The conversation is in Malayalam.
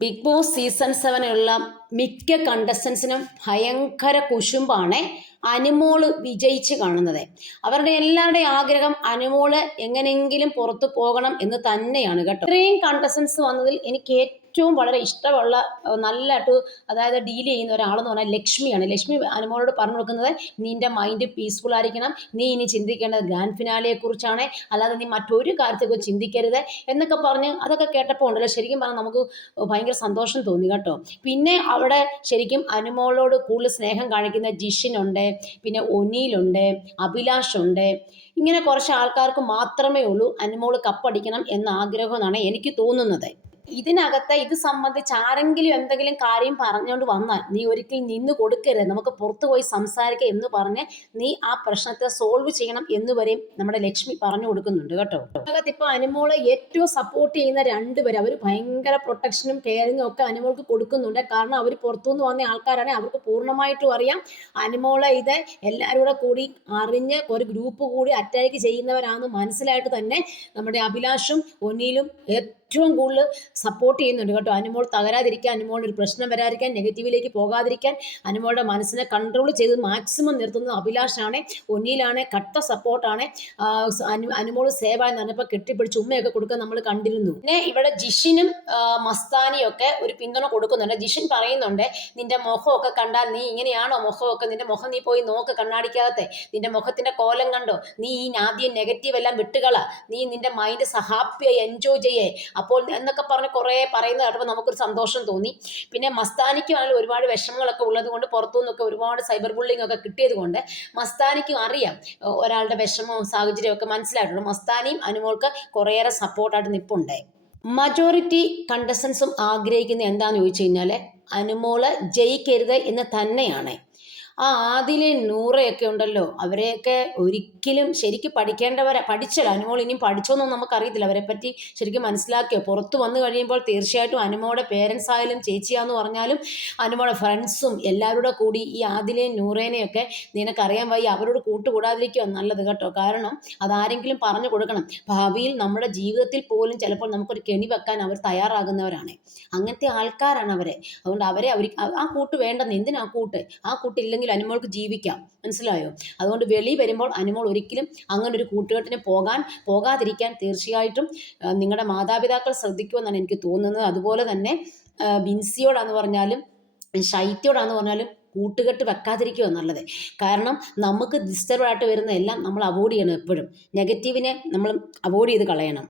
ബിഗ് ബോസ് സീസൺ സെവനുള്ള മിക്ക കണ്ടസ്റ്റൻസിനും ഭയങ്കര കുശുമ്പാണ് അനുമോൾ വിജയിച്ച് കാണുന്നത്. അവരുടെ എല്ലാവരുടെയും ആഗ്രഹം അനുമോൾ എങ്ങനെയെങ്കിലും പുറത്തു പോകണം എന്ന് തന്നെയാണ് കേട്ടോ. ഇത്രയും കണ്ടസ്റ്റൻസ് വന്നതിൽ എനിക്ക് ഏറ്റവും വളരെ ഇഷ്ടമുള്ള നല്ലതായിട്ട് അതായത് ഡീൽ ചെയ്യുന്ന ഒരാളെന്ന് പറഞ്ഞാൽ ലക്ഷ്മിയാണ്. ലക്ഷ്മി അനുമോളോട് പറഞ്ഞു കൊടുക്കുന്നത് നിന്റെ മൈൻഡ് പീസ്ഫുൾ ആയിരിക്കണം. നീ ഇനി ചിന്തിക്കേണ്ടത് ഗ്രാൻഡ് ഫിനാലിയെക്കുറിച്ചാണ് അല്ലാതെ നീ മറ്റൊരു കാര്യത്തെക്കുറിച്ച് ചിന്തിക്കരുത്. എന്നൊക്കെ പറഞ്ഞ് അതൊക്കെ കേട്ടപ്പോൾ ഉണ്ടല്ലോ ശരിക്കും പറഞ്ഞാൽ നമുക്ക് ഭയങ്കര സന്തോഷം തോന്നി കേട്ടോ. പിന്നെ അവിടെ ശരിക്കും അനുമോളോട് കൂടുതൽ സ്നേഹം കാണിക്കുന്ന ജിഷിനുണ്ട് പിന്നെ ഒനിയിലുണ്ട് അഭിലാഷുണ്ട് ഇങ്ങനെ കുറച്ച് ആൾക്കാർക്ക് മാത്രമേ ഉള്ളൂ അനുമോൾ കപ്പടിക്കണം എന്ന ആഗ്രഹം എന്നാണ് എനിക്ക് തോന്നുന്നത്. ഇതിനകത്ത് ഇത് സംബന്ധിച്ച് ആരെങ്കിലും എന്തെങ്കിലും കാര്യം പറഞ്ഞുകൊണ്ട് വന്നാൽ നീ ഒരിക്കലും നിന്ന് കൊടുക്കരുത്. നമുക്ക് പുറത്തു പോയി സംസാരിക്കുക എന്ന് പറഞ്ഞ് നീ ആ പ്രശ്നത്തെ സോൾവ് ചെയ്യണം എന്ന് വരെയും നമ്മുടെ ലക്ഷ്മി പറഞ്ഞു കൊടുക്കുന്നുണ്ട് കേട്ടോ. അതിനകത്ത് ഇപ്പൊ അനുമോളെ ഏറ്റവും സപ്പോർട്ട് ചെയ്യുന്ന രണ്ടുപേര് അവർ ഭയങ്കര പ്രൊട്ടക്ഷനും കെയറിങ്ങും ഒക്കെ അനുമോൾക്ക് കൊടുക്കുന്നുണ്ട്. കാരണം അവർ പുറത്തുനിന്ന് വന്ന ആൾക്കാരാണ് അവർക്ക് പൂർണമായിട്ടും അറിയാം. അനുമോളെ ഇത് എല്ലാവരും കൂടെ അറിഞ്ഞ് ഒരു ഗ്രൂപ്പ് കൂടി അറ്റാക്ക് ചെയ്യുന്നവരാണെന്ന് മനസ്സിലായിട്ട് തന്നെ നമ്മുടെ അഭിലാഷും ഒന്നിയിലും ഏറ്റവും കൂടുതൽ സപ്പോർട്ട് ചെയ്യുന്നുണ്ട് കേട്ടോ. അനുമോൾ തകരാതിരിക്കാൻ അനുമോളിന് ഒരു പ്രശ്നം വരാതിരിക്കാൻ നെഗറ്റീവിലേക്ക് പോകാതിരിക്കാൻ അനുമോളുടെ മനസ്സിനെ കൺട്രോൾ ചെയ്ത് മാക്സിമം നിർത്തുന്നത് അഭിലാഷാണ്. ഒന്നിയിലാണ് കട്ട സപ്പോർട്ടാണ് അനു സേവ എന്ന് പറഞ്ഞപ്പോൾ കെട്ടിപ്പിടിച്ച് ഉമ്മയൊക്കെ കൊടുക്കാൻ നമ്മൾ കണ്ടിരുന്നു. പിന്നെ ഇവിടെ ജിഷിനും മസ്താനിയും ഒക്കെ ഒരു പിന്തുണ കൊടുക്കുന്നുണ്ട്. ജിഷിൻ പറയുന്നുണ്ട് നിന്റെ മുഖമൊക്കെ കണ്ടാൽ നീ ഇങ്ങനെയാണോ മുഖമൊക്കെ? നിന്റെ മുഖം നീ പോയി നോക്ക് കണ്ണാടിക്കാതെ നിന്റെ മുഖത്തിന്റെ കോലം കണ്ടോ? നീ ഈ ആദ്യം നെഗറ്റീവ് എല്ലാം വിട്ടുകള. നീ നിന്റെ മൈൻഡ് ഹാപ്പിയായി എൻജോയ് ചെയ്യേ. അപ്പോൾ എന്നൊക്കെ പറഞ്ഞ് കുറേ പറയുന്നത് കേട്ടപ്പോൾ നമുക്കൊരു സന്തോഷം തോന്നി. പിന്നെ മസ്താനിക്കും ആണെങ്കിൽ ഒരുപാട് വിഷമങ്ങളൊക്കെ ഉള്ളത് കൊണ്ട് പുറത്തുനിന്നൊക്കെ ഒരുപാട് സൈബർ ബുള്ളിങ് ഒക്കെ കിട്ടിയത് കൊണ്ട് മസ്താനിക്കും അറിയാം. ഒരാളുടെ വിഷമവും സാഹചര്യവും ഒക്കെ മനസ്സിലായിട്ടുണ്ട് മസ്താനിയും അനുമോൾക്ക് കുറേയേറെ സപ്പോർട്ടായിട്ട് നിപ്പുണ്ട്. മജോറിറ്റി കണ്ടസ്റ്റൻസും ആഗ്രഹിക്കുന്നത് എന്താണെന്ന് ചോദിച്ചു കഴിഞ്ഞാൽ അനുമോൾ ജയിക്കരുത് എന്ന് തന്നെയാണ്. ആ ആദിലെ നൂറയൊക്കെ ഉണ്ടല്ലോ. അവരെയൊക്കെ ഒരിക്കലും ശരിക്കും പഠിക്കേണ്ടവരെ പഠിച്ചല്ലോ അനുമോൾ ഇനിയും പഠിച്ചോന്നും നമുക്കറിയത്തില്ല. അവരെ പറ്റി ശരിക്കും മനസ്സിലാക്കിയോ പുറത്ത് വന്നു കഴിയുമ്പോൾ തീർച്ചയായിട്ടും അനുമോടെ പേരൻസ് ആയാലും ചേച്ചിയാന്ന് പറഞ്ഞാലും അനുമോടെ ഫ്രണ്ട്സും എല്ലാവരുടെ കൂടി ഈ ആദിലെയും നൂറേനെയൊക്കെ നിനക്കറിയാൻ വയ്യ. അവരോട് കൂട്ടുകൂടാതിരിക്കുക നല്ലത് കേട്ടോ. കാരണം അതാരെങ്കിലും പറഞ്ഞു കൊടുക്കണം. ഭാവിയിൽ നമ്മുടെ ജീവിതത്തിൽ പോലും ചിലപ്പോൾ നമുക്കൊരു കെണി വെക്കാൻ അവർ തയ്യാറാകുന്നവരാണ്. അങ്ങനത്തെ ആൾക്കാരാണ് അവരെ. അതുകൊണ്ട് അവരെ അവർ ആ കൂട്ട് വേണ്ടെന്ന് എന്തിനാ കൂട്ട്? ആ കൂട്ടില്ലെങ്കിൽ അനുമോൾക്ക് ജീവിക്കാം. മനസ്സിലായോ? അതുകൊണ്ട് വെളി വരുമ്പോൾ അനുമോൾ ഒരിക്കലും അങ്ങനെ ഒരു കൂട്ടുകെട്ടിന് പോകാൻ പോകാതിരിക്കാൻ തീർച്ചയായിട്ടും നിങ്ങളുടെ മാതാപിതാക്കൾ ശ്രദ്ധിക്കുമെന്നാണ് എനിക്ക് തോന്നുന്നത്. അതുപോലെ തന്നെ ബിൻസിയോടാന്ന് പറഞ്ഞാലും ശൈത്യോടാന്ന് പറഞ്ഞാലും കൂട്ടുകെട്ട് വെക്കാതിരിക്കുക എന്നുള്ളത് കാരണം നമുക്ക് ഡിസ്റ്റർബ് ആയിട്ട് വരുന്ന എല്ലാം നമ്മൾ അവോയ്ഡ് ചെയ്യണം എപ്പോഴും. നെഗറ്റീവിനെ നമ്മൾ അവോയ്ഡ് ചെയ്ത് കളയണം.